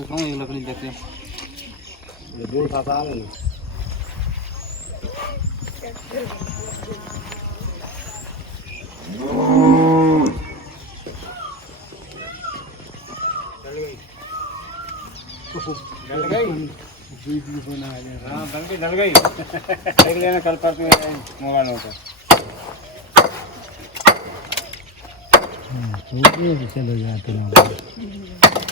सोच रहा हूँ एक लकड़ी लेके दो साल डल गई वीडियो बना रहे हैं। हाँ बल्कि डल गई देख लेना कल परसों मोबाइल होकर चलो जाते ना